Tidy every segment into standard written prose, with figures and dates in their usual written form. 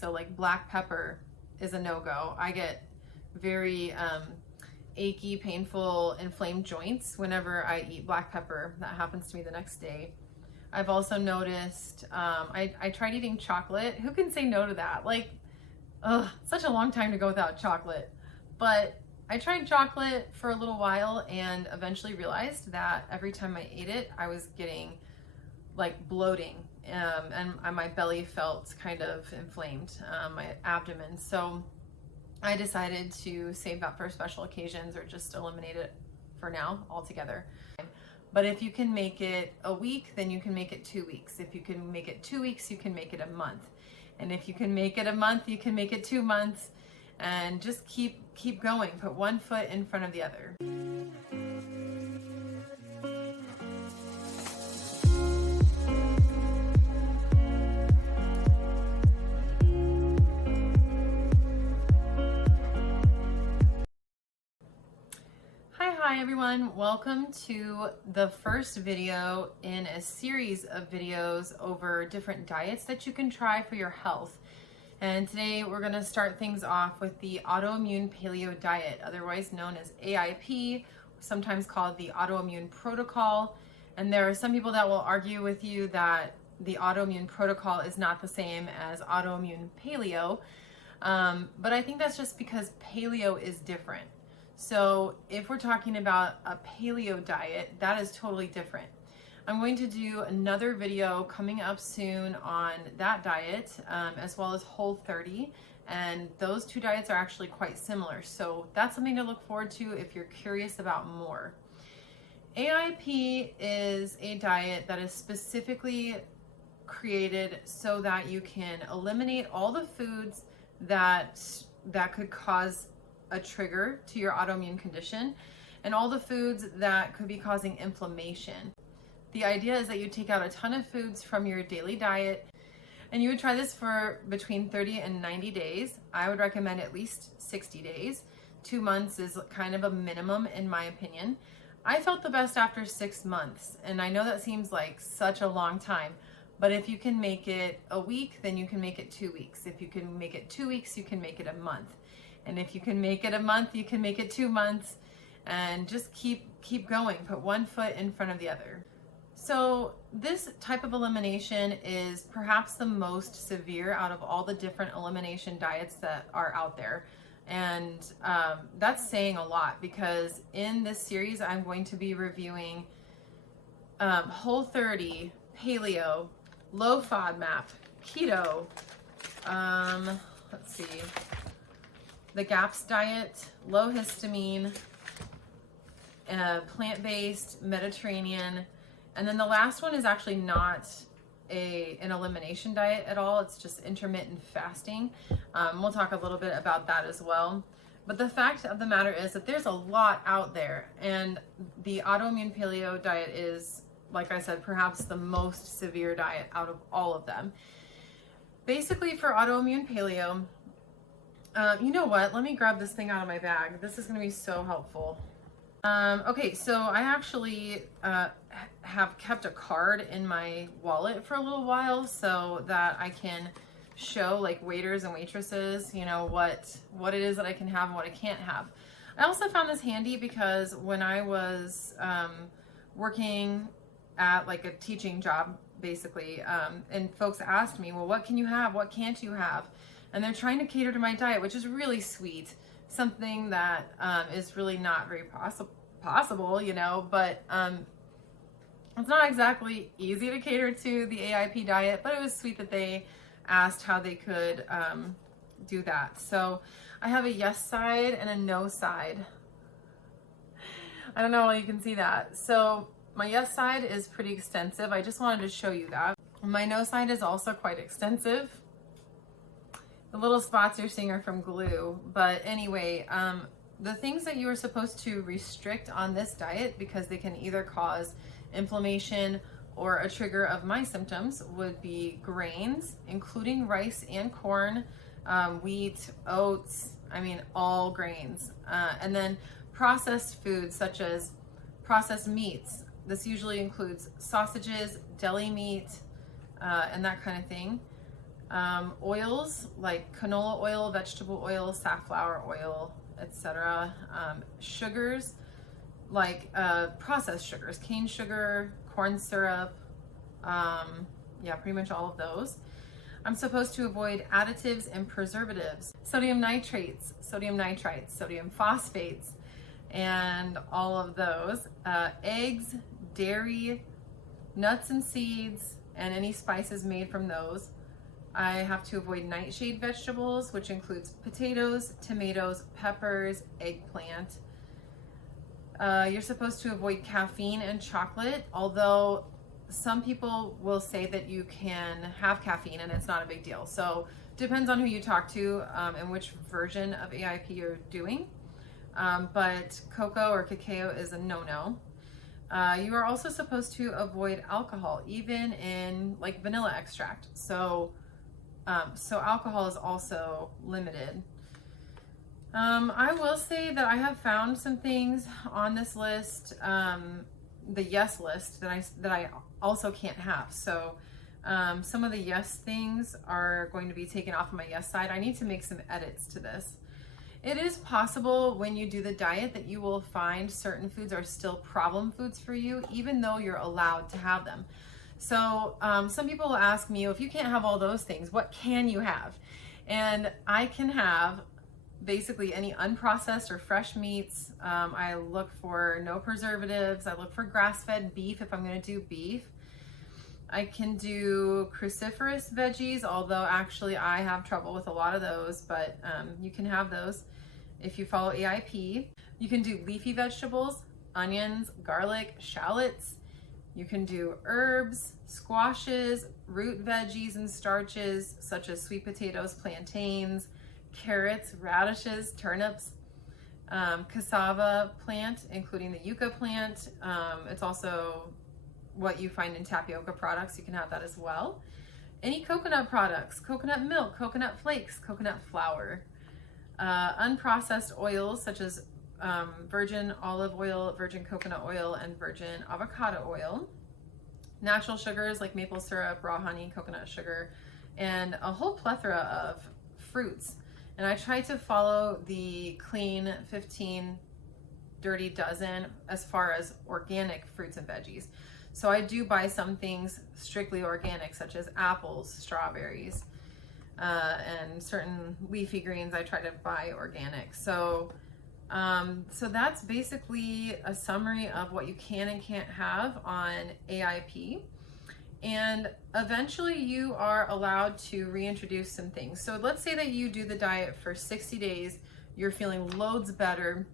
So like black pepper is a no-go. I get very achy, painful, inflamed joints whenever I eat black pepper. That happens to me the next day. I've also noticed, I tried eating chocolate. Who can say no to that? Like, ugh, such a long time to go without chocolate. But I tried chocolate for a little while and eventually realized that every time I ate it, I was getting like bloating, and my belly felt kind of inflamed, my abdomen. So I decided to save that for special occasions or just eliminate it for now altogether. But if you can make it a week, then you can make it 2 weeks. If you can make it 2 weeks, you can make it a month. And if you can make it a month, you can make it 2 months, and just keep going. Put one foot in front of the other. Hi everyone, welcome to the first video in a series of videos over different diets that you can try for your health. And today we're going to start things off with the Autoimmune Paleo Diet, otherwise known as AIP, sometimes called the Autoimmune Protocol. And there are some people that will argue with you that the Autoimmune Protocol is not the same as Autoimmune Paleo, but I think that's just because paleo is different. So if we're talking about a paleo diet, that is totally different. I'm going to do another video coming up soon on that diet, as well as Whole30, and those two diets are actually quite similar. So that's something to look forward to if you're curious about more. AIP is a diet that is specifically created so that you can eliminate all the foods that could cause a trigger to your autoimmune condition and all the foods that could be causing inflammation. The idea is that you take out a ton of foods from your daily diet, and you would try this for between 30 and 90 days. I would recommend at least 60 days. 2 months is kind of a minimum in my opinion. I felt the best after 6 months, and I know that seems like such a long time, but if you can make it a week, then you can make it 2 weeks. If you can make it 2 weeks, you can make it a month. And if you can make it a month, you can make it 2 months, and just keep going. Put one foot in front of the other. So this type of elimination is perhaps the most severe out of all the different elimination diets that are out there. And that's saying a lot, because in this series, I'm going to be reviewing Whole30, Paleo, Low FODMAP, Keto, let's see, the GAPS diet, low histamine, plant-based, Mediterranean, and then the last one is actually not an elimination diet at all. It's just intermittent fasting. We'll talk a little bit about that as well. But the fact of the matter is that there's a lot out there, and the Autoimmune Paleo diet is, like I said, perhaps the most severe diet out of all of them. Basically, for Autoimmune Paleo, you know what? Let me grab this thing out of my bag. This is going to be so helpful. Okay, so I actually have kept a card in my wallet for a little while so that I can show like waiters and waitresses, you know, what it is that I can have and what I can't have. I also found this handy because when I was working at like a teaching job, basically, and folks asked me, well, what can you have? What can't you have? And they're trying to cater to my diet, which is really sweet. Something that is really not very possible, you know, but it's not exactly easy to cater to the AIP diet, but it was sweet that they asked how they could do that. So I have a yes side and a no side. I don't know if you can see that. So my yes side is pretty extensive. I just wanted to show you that. My no side is also quite extensive. The little spots you're seeing are from glue, but anyway, the things that you are supposed to restrict on this diet, because they can either cause inflammation or a trigger of my symptoms, would be grains, including rice and corn, wheat, oats, I mean all grains, and then processed foods such as processed meats. This usually includes sausages, deli meat, and that kind of thing. Oils like canola oil, vegetable oil, safflower oil, etc. Sugars like processed sugars, cane sugar, corn syrup, yeah, pretty much all of those. I'm supposed to avoid additives and preservatives, sodium nitrates, sodium nitrites, sodium phosphates, and all of those. Eggs, dairy, nuts and seeds, and any spices made from those. I have to avoid nightshade vegetables, which includes potatoes, tomatoes, peppers, eggplant. You're supposed to avoid caffeine and chocolate, although some people will say that you can have caffeine and it's not a big deal. So depends on who you talk to and which version of AIP you're doing. But cocoa or cacao is a no-no. You are also supposed to avoid alcohol, even in like vanilla extract. So alcohol is also limited. I will say that I have found some things on this list, the yes list, that I also can't have. So some of the yes things are going to be taken off of my yes side. I need to make some edits to this. It is possible when you do the diet that you will find certain foods are still problem foods for you, even though you're allowed to have them. So some people will ask me, if you can't have all those things, what can you have? And I can have basically any unprocessed or fresh meats. I look for no preservatives. I look for grass-fed beef if I'm going to do beef. I can do cruciferous veggies, although actually I have trouble with a lot of those, but you can have those if you follow AIP. You can do leafy vegetables, onions, garlic, shallots. You can do herbs, squashes, root veggies and starches such as sweet potatoes, plantains, carrots, radishes, turnips, cassava plant, including the yucca plant. It's also what you find in tapioca products. You can have that as well. Any coconut products, coconut milk, coconut flakes, coconut flour, unprocessed oils such as virgin olive oil, virgin coconut oil, and virgin avocado oil. Natural sugars like maple syrup, raw honey, coconut sugar, and a whole plethora of fruits. And I try to follow the clean 15 dirty dozen as far as organic fruits and veggies. So I do buy some things strictly organic, such as apples, strawberries, and certain leafy greens I try to buy organic. So that's basically a summary of what you can and can't have on AIP. And eventually you are allowed to reintroduce some things. So let's say that you do the diet for 60 days, you're feeling loads better,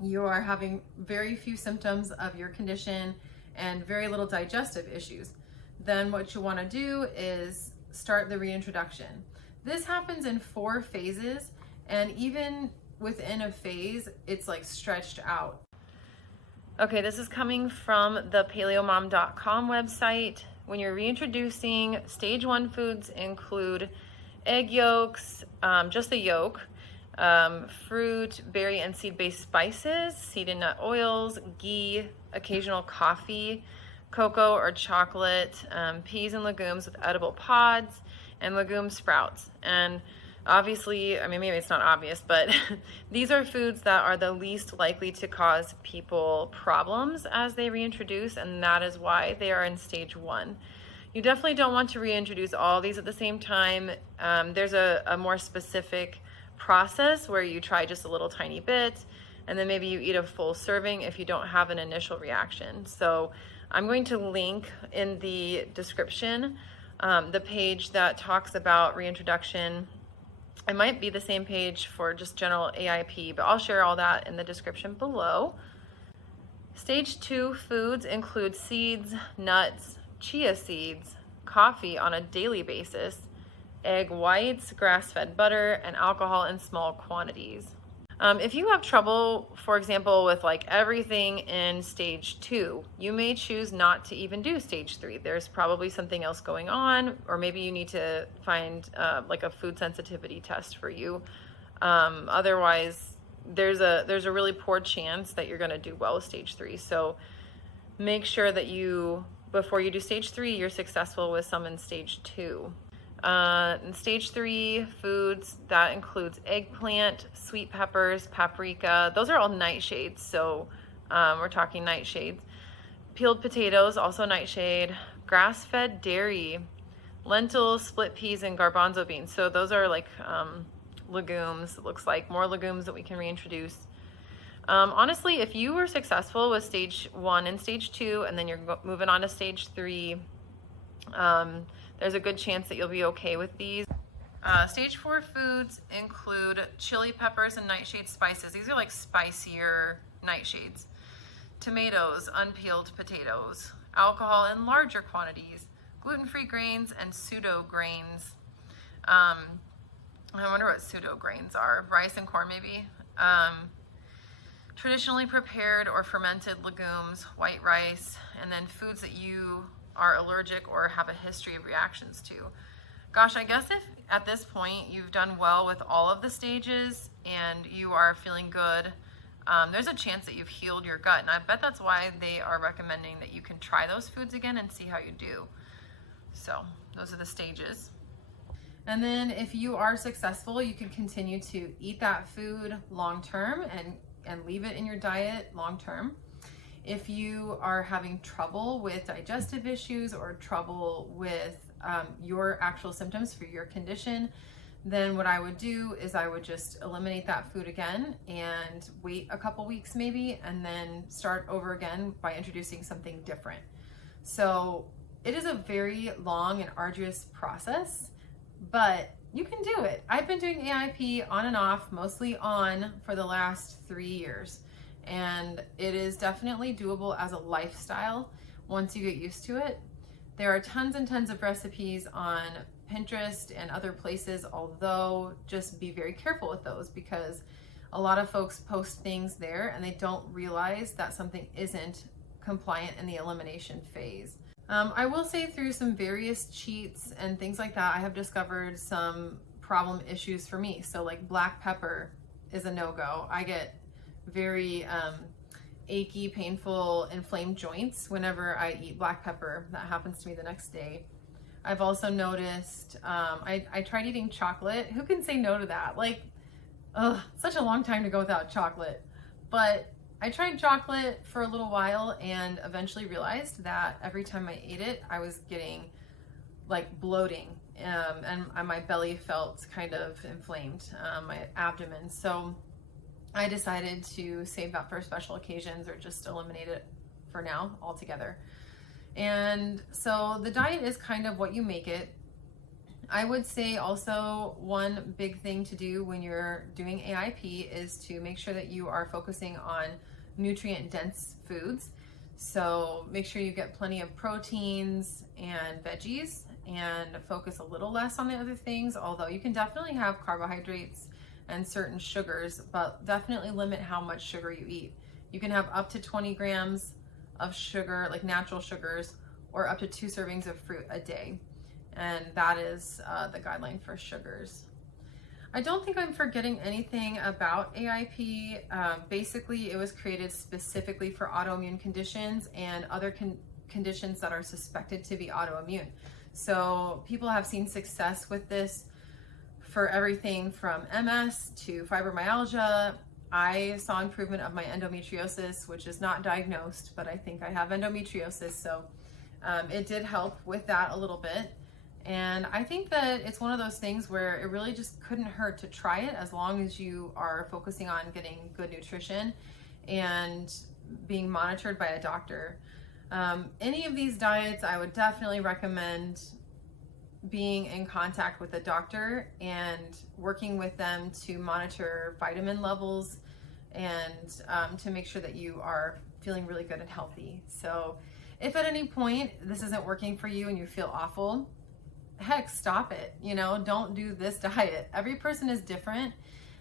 you are having very few symptoms of your condition and very little digestive issues. Then what you want to do is start the reintroduction. This happens in 4 phases, and even within a phase, it's like stretched out. Okay, this is coming from the paleomom.com website. When you're reintroducing, stage 1 foods include egg yolks, just the yolk, fruit, berry, and seed-based spices, seed and nut oils, ghee, occasional coffee, cocoa or chocolate, peas and legumes with edible pods, and legume sprouts. And obviously, I mean, maybe it's not obvious, but these are foods that are the least likely to cause people problems as they reintroduce, and that is why they are in stage 1. You definitely don't want to reintroduce all these at the same time. There's a more specific process where you try just a little tiny bit, and then maybe you eat a full serving if you don't have an initial reaction. So I'm going to link in the description the page that talks about reintroduction. It might be the same page for just general AIP, but I'll share all that in the description below. Stage 2 foods include seeds, nuts, chia seeds, coffee on a daily basis, egg whites, grass-fed butter, and alcohol in small quantities. If you have trouble, for example, with like everything in stage 2, you may choose not to even do stage 3. There's probably something else going on, or maybe you need to find like a food sensitivity test for you. Otherwise, there's a really poor chance that you're going to do well with stage 3. So make sure that before you do stage 3, you're successful with some in stage 2. And stage 3 foods, that includes eggplant, sweet peppers, paprika. Those are all nightshades, so we're talking nightshades. Peeled potatoes, also nightshade. Grass-fed dairy, lentils, split peas, and garbanzo beans. So those are like legumes. It looks like more legumes that we can reintroduce. Honestly, if you were successful with stage 1 and stage 2, and then you're moving on to stage 3, there's a good chance that you'll be okay with these. Stage 4 foods include chili peppers and nightshade spices. These are like spicier nightshades. Tomatoes, unpeeled potatoes, alcohol in larger quantities, gluten-free grains, and pseudo grains. I wonder what pseudo grains are. Rice and corn, maybe. Traditionally prepared or fermented legumes, white rice, and then foods that you are allergic or have a history of reactions to. Gosh, I guess if at this point you've done well with all of the stages and you are feeling good, there's a chance that you've healed your gut. And I bet that's why they are recommending that you can try those foods again and see how you do. So those are the stages. And then if you are successful, you can continue to eat that food long term and leave it in your diet long term. If you are having trouble with digestive issues or trouble with your actual symptoms for your condition, then what I would do is I would just eliminate that food again and wait a couple weeks maybe, and then start over again by introducing something different. So it is a very long and arduous process, but you can do it. I've been doing AIP on and off, mostly on, for the last 3 years. And it is definitely doable as a lifestyle once you get used to it. There are tons and tons of recipes on Pinterest and other places, although just be very careful with those because a lot of folks post things there and they don't realize that something isn't compliant in the elimination phase. I will say through some various cheats and things like that, I have discovered some problem issues for me. So like black pepper is a no-go. I get very achy, painful, inflamed joints whenever I eat black pepper. That happens to me the next day. I've also noticed, I tried eating chocolate. Who can say no to that? Like, such a long time to go without chocolate. But I tried chocolate for a little while and eventually realized that every time I ate it, I was getting like bloating and my belly felt kind of inflamed, my abdomen. So I decided to save that for special occasions or just eliminate it for now altogether. And so the diet is kind of what you make it. I would say also one big thing to do when you're doing AIP is to make sure that you are focusing on nutrient dense foods. So make sure you get plenty of proteins and veggies and focus a little less on the other things, although you can definitely have carbohydrates and certain sugars, but definitely limit how much sugar you eat. You can have up to 20 grams of sugar, like natural sugars, or up to 2 servings of fruit a day. And that is the guideline for sugars. I don't think I'm forgetting anything about AIP. Basically, it was created specifically for autoimmune conditions and other conditions that are suspected to be autoimmune. So people have seen success with this for everything from MS to fibromyalgia. I saw improvement of my endometriosis, which is not diagnosed, but I think I have endometriosis. So it did help with that a little bit. And I think that it's one of those things where it really just couldn't hurt to try it as long as you are focusing on getting good nutrition and being monitored by a doctor. Any of these diets, I would definitely recommend being in contact with a doctor and working with them to monitor vitamin levels and to make sure that you are feeling really good and healthy. So if at any point this isn't working for you and you feel awful, heck, stop it. You know, don't do this diet. Every person is different.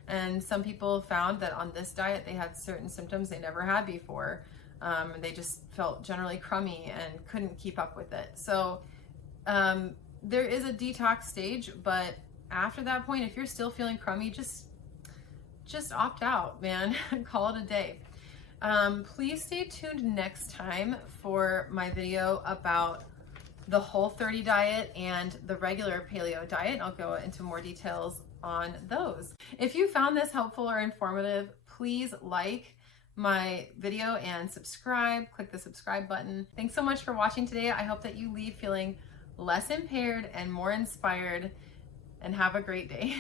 And some people found that on this diet, they had certain symptoms they never had before. They just felt generally crummy and couldn't keep up with it. So there is a detox stage, but after that point, if you're still feeling crummy, just opt out, man. Call it a day. Please stay tuned next time for my video about the Whole30 diet and the regular paleo diet. I'll go into more details on those. If you found this helpful or informative, please like my video and subscribe. Click the subscribe button. Thanks so much for watching today. I hope that you leave feeling less impaired and more inspired, and have a great day.